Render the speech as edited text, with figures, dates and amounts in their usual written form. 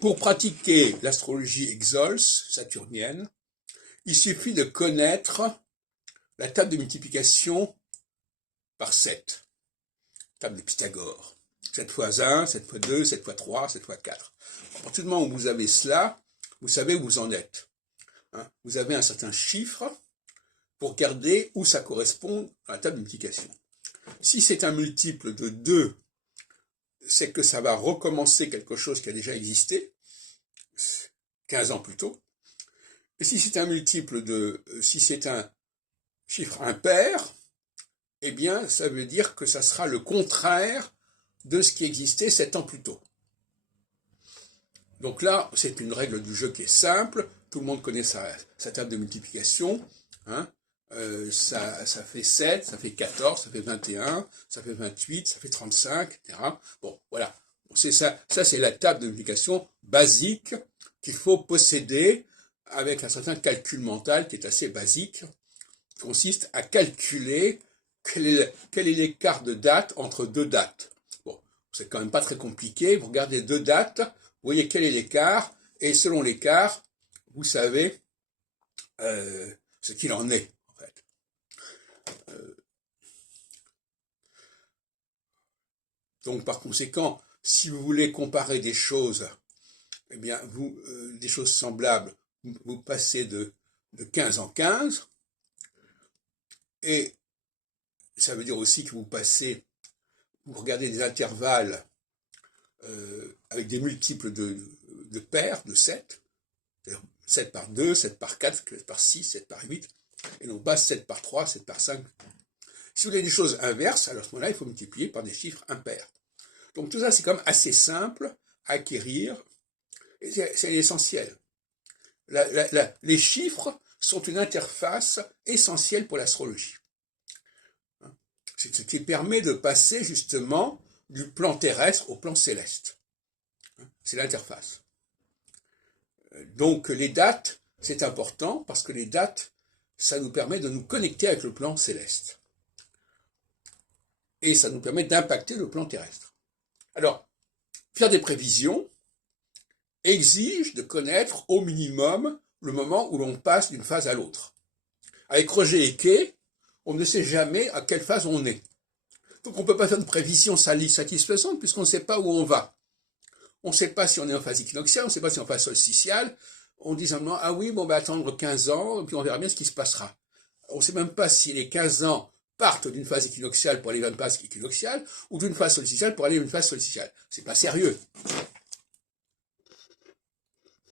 Pour pratiquer l'astrologie exolse saturnienne, il suffit de connaître la table de multiplication par 7, table de Pythagore. 7 fois 1, 7 fois 2, 7 fois 3, 7 fois 4. À partir du moment où vous avez cela, vous savez où vous en êtes. Vous avez un certain chiffre pour regarder où ça correspond à la table de multiplication. Si c'est un multiple de 2, c'est que ça va recommencer quelque chose qui a déjà existé 15 ans plus tôt. Et si c'est un multiple si c'est un chiffre impair, eh bien, ça veut dire que ça sera le contraire de ce qui existait 7 ans plus tôt. Donc là, c'est une règle du jeu qui est simple. Tout le monde connaît sa table de multiplication. Ça fait 7, ça fait 14, ça fait 21, ça fait 28, ça fait 35, etc. Bon, voilà. C'est ça c'est la table de multiplication basique qu'il faut posséder avec un certain calcul mental qui est assez basique, qui consiste à calculer quel est l'écart de date entre deux dates. Bon, c'est quand même pas très compliqué. Vous regardez deux dates, vous voyez quel est l'écart, et selon l'écart, vous savez ce qu'il en est. Donc, par conséquent, si vous voulez comparer des choses, eh bien, des choses semblables, vous passez de 15 en 15, et ça veut dire aussi que vous regardez des intervalles avec des multiples de paires, de 7, c'est-à-dire 7 par 2, 7 par 4, 7 par 6, 7 par 8, et non pas 7 par 3, 7 par 5. Si vous voulez des choses inverses, alors à ce moment-là, il faut multiplier par des chiffres impairs. Donc tout ça, c'est quand même assez simple à acquérir, et c'est l'essentiel. Les chiffres sont une interface essentielle pour l'astrologie. C'est ce qui permet de passer justement du plan terrestre au plan céleste. C'est l'interface. Donc les dates, c'est important parce que les dates, ça nous permet de nous connecter avec le plan céleste. Et ça nous permet d'impacter le plan terrestre. Alors, faire des prévisions exige de connaître au minimum le moment où l'on passe d'une phase à l'autre. Avec Roger et Kay, on ne sait jamais à quelle phase on est. Donc on ne peut pas faire une prévision satisfaisante puisqu'on ne sait pas où on va. On ne sait pas si on est en phase équinoxiale, on ne sait pas si on est en phase solsticiale. On dit simplement, ah oui, bon, on va attendre 15 ans, et puis on verra bien ce qui se passera. On ne sait même pas si les 15 ans partent d'une phase équinoxiale pour aller vers une phase équinoxiale, ou d'une phase solsticiale pour aller vers une phase solsticiale. C'est pas sérieux.